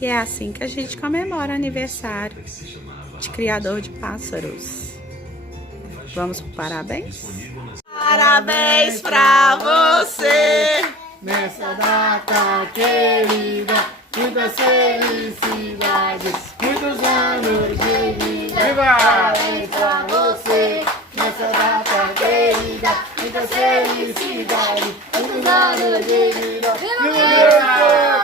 E é assim que a gente comemora o aniversário de criador de pássaros. Vamos pro parabéns? Parabéns pra você nessa data querida, muitas felicidades, muitos anos